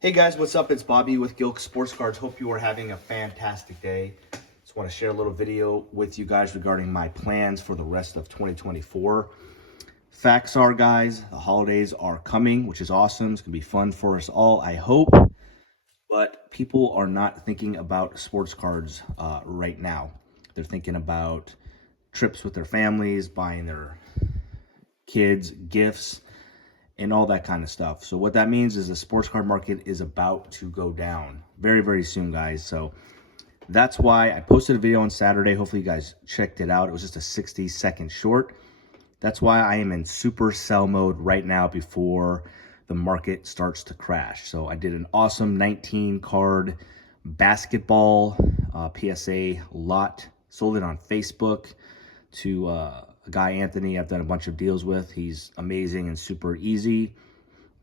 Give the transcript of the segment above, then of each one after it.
Hey guys, what's up? It's Bobby with Gilk Sports Cards. Hope you are having a fantastic day. Just want to share a little video with you guys regarding my plans for the rest of 2024. Facts are, guys, the holidays are coming, which is awesome. It's going to be fun for us all, I hope. But people are not thinking about sports cards right now. They're thinking about trips with their families, buying their kids gifts, and all that kind of stuff. So what that means is the sports card market is about to go down very, very soon, guys. So that's why I posted a video on Saturday. Hopefully you guys checked it out. It was just a 60-second short. That's why I am in super sell mode right now before the market starts to crash. So I did an awesome 19 card basketball PSA lot. Sold it on Facebook to a guy, Anthony, I've done a bunch of deals with. He's amazing and super easy.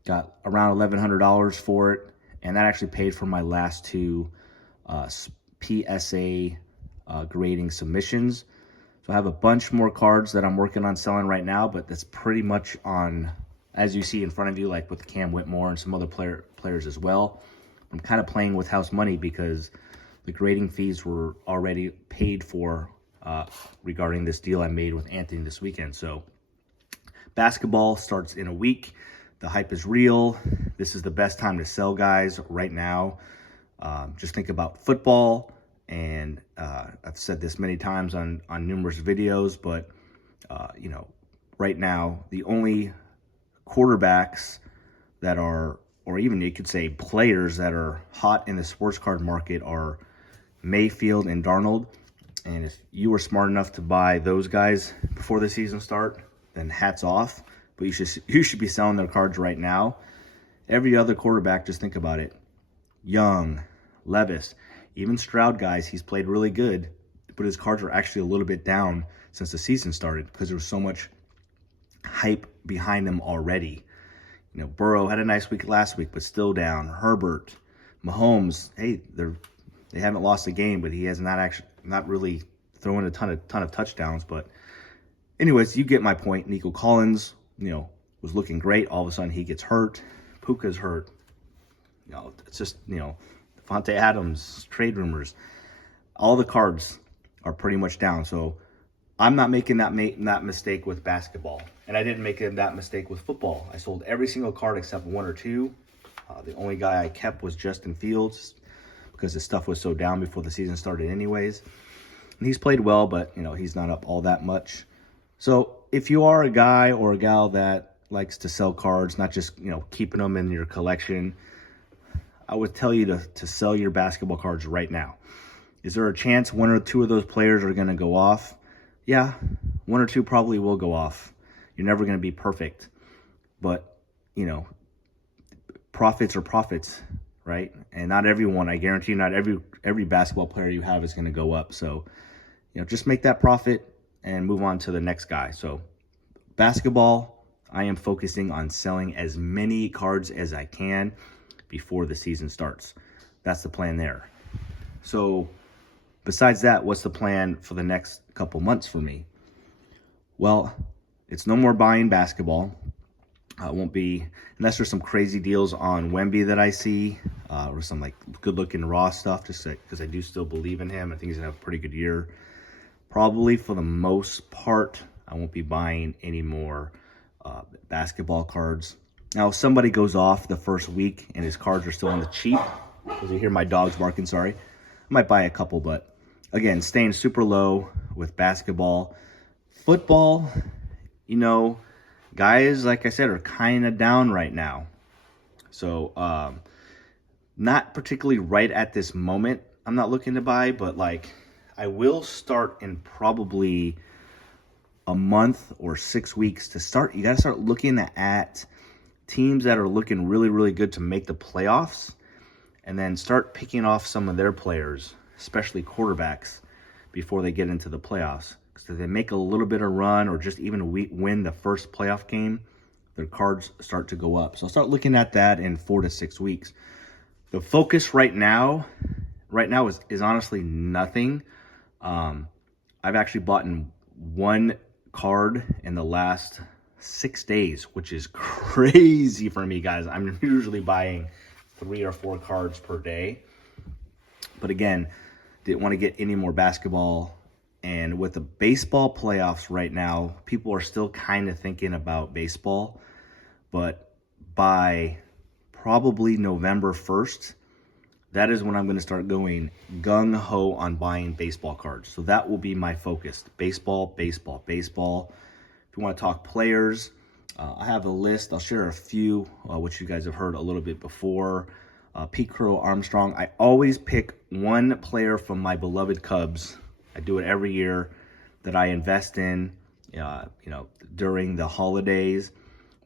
Got around $1,100 for it, and that actually paid for my last two PSA grading submissions. So I have a bunch more cards that I'm working on selling right now, but that's pretty much on, as you see in front of you, like with Cam Whitmore and some other players as well. I'm kind of playing with house money because the grading fees were already paid for regarding this deal I made with Anthony this weekend. So basketball starts in a week. The hype is real. This is the best time to sell, guys, right now. Just think about football, and I've said this many times on numerous videos, but you know, right now the only quarterbacks that are, or even you could say players that are hot in the sports card market, are Mayfield and Darnold. And if you were smart enough to buy those guys before the season start, then hats off. But you should be selling their cards right now. Every other quarterback, just think about it. Young, Levis, even Stroud, guys, he's played really good, but his cards are actually a little bit down since the season started because there was so much hype behind them already. You know, Burrow had a nice week last week, but still down. Herbert, Mahomes, hey, they haven't lost a game, but he has not really throwing a ton of touchdowns. But anyways, you get my point. Nico Collins, you know, was looking great. All of a sudden he gets hurt. Puka's hurt. You know, it's just, you know, Devontae Adams, trade rumors. All the cards are pretty much down. So I'm not making that mistake with basketball. And I didn't make that mistake with football. I sold every single card except one or two. The only guy I kept was Justin Fields because his stuff was so down before the season started anyways. And he's played well, but, you know, he's not up all that much. So if you are a guy or a gal that likes to sell cards, not just, you know, keeping them in your collection, I would tell you to sell your basketball cards right now. Is there a chance one or two of those players are going to go off? Yeah, one or two probably will go off. You're never going to be perfect. But, you know, profits are profits, right? And not everyone, I guarantee you, not every basketball player you have is going to go up. So, you know, just make that profit and move on to the next guy. So basketball, I am focusing on selling as many cards as I can before the season starts. That's the plan there. So besides that, what's the plan for the next couple months for me? Well, it's no more buying basketball. It won't be, unless there's some crazy deals on Wemby that I see, or some like good-looking raw stuff, just because I do still believe in him. I think he's going to have a pretty good year. Probably for the most part, I won't be buying any more basketball cards. Now, if somebody goes off the first week and his cards are still on the cheap, because you hear my dogs barking, sorry, I might buy a couple, but again, staying super low with basketball. Football, you know, guys, like I said, are kind of down right now. So, not particularly right at this moment, I'm not looking to buy, but like I will start in probably a month or 6 weeks to start. You got to start looking at teams that are looking really, really good to make the playoffs, and then start picking off some of their players, especially quarterbacks, before they get into the playoffs. Because if they make a little bit of run or just even win the first playoff game, their cards start to go up. So I'll start looking at that in 4 to 6 weeks. The focus right now is honestly nothing. I've actually bought in one card in the last 6 days, which is crazy for me, guys. I'm usually buying 3 or 4 cards per day. But again, didn't want to get any more basketball. And with the baseball playoffs right now, people are still kind of thinking about baseball. But by probably November 1st, that is when I'm going to start going gung-ho on buying baseball cards. So that will be my focus. Baseball, baseball, baseball. If you want to talk players, I have a list. I'll share a few, which you guys have heard a little bit before. Pete Crow Armstrong. I always pick one player from my beloved Cubs. I do it every year that I invest in, during the holidays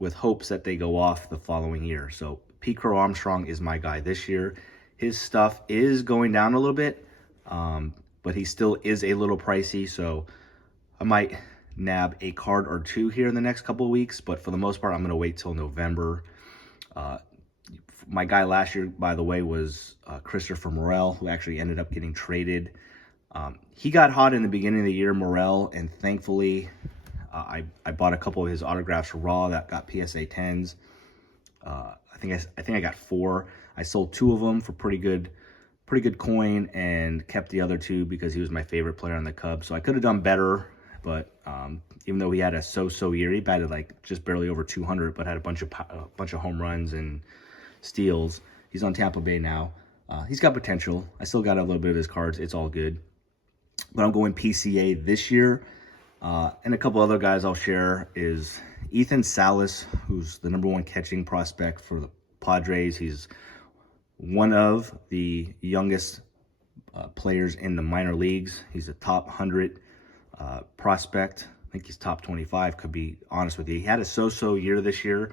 with hopes that they go off the following year. So Pete Crow Armstrong is my guy this year. His stuff is going down a little bit, but he still is a little pricey. So I might nab a card or two here in the next couple of weeks, but for the most part, I'm going to wait till November. My guy last year, by the way, was Christopher Morel, who actually ended up getting traded. He got hot in the beginning of the year, Morel, and thankfully I bought a couple of his autographs raw that got PSA 10s. I think I got 4. I sold 2 of them for pretty good coin and kept the other 2 because he was my favorite player on the Cubs. So I could have done better, but even though he had a so-so year, he batted like just barely over 200, but had a bunch of home runs and steals. He's on Tampa Bay now. He's got potential. I still got a little bit of his cards. It's all good. But I'm going PCA this year. And a couple other guys I'll share is Ethan Salas, who's the #1 catching prospect for the Padres. He's one of the youngest players in the minor leagues. He's a top 100 prospect. I think he's top 25, could be honest with you. He had a so-so year this year.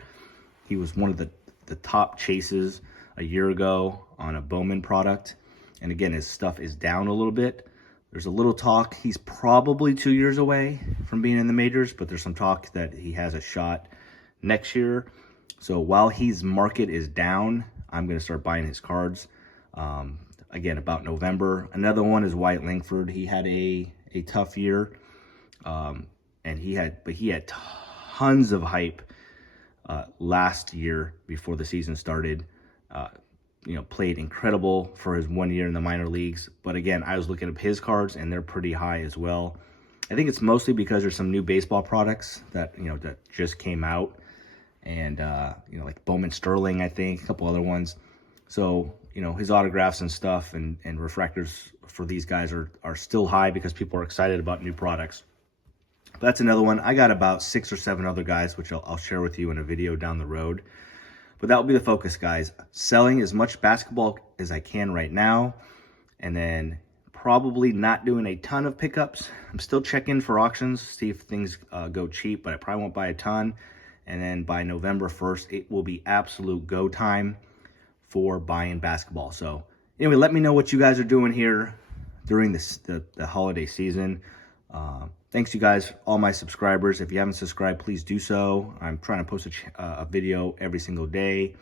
He was one of the top chases a year ago on a Bowman product. And again, his stuff is down a little bit. There's a little talk. He's probably 2 years away from being in the majors, but there's some talk that he has a shot next year. So while his market is down, I'm going to start buying his cards. Again, about November. Another one is Wyatt Langford. He had a tough year, and he had tons of hype last year before the season started. Played incredible for his 1 year in the minor leagues. But again, I was looking up his cards, and they're pretty high as well. I think it's mostly because there's some new baseball products that that just came out, and like Bowman Sterling, I think, a couple other ones. So his autographs and stuff and refractors for these guys are still high because people are excited about new products. But that's another one. I got about 6 or 7 other guys, which I'll share with you in a video down the road. But that will be the focus, guys. Selling as much basketball as I can right now, and then probably not doing a ton of pickups. I'm still checking for auctions, see if things go cheap, but I probably won't buy a ton. And then by November 1st, it will be absolute go time for buying basketball. So anyway, let me know what you guys are doing here during the holiday season. Thanks, you guys, all my subscribers. If you haven't subscribed, please do so. I'm trying to post a video every single day.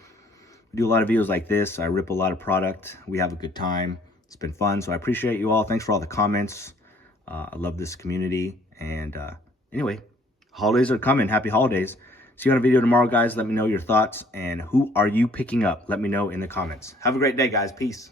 We do a lot of videos like this. I rip a lot of product. We have a good time. It's been fun, so I appreciate you all. Thanks for all the comments. I love this community. And anyway, holidays are coming. Happy holidays. See you on a video tomorrow, guys. Let me know your thoughts. And who are you picking up? Let me know in the comments. Have a great day, guys. Peace.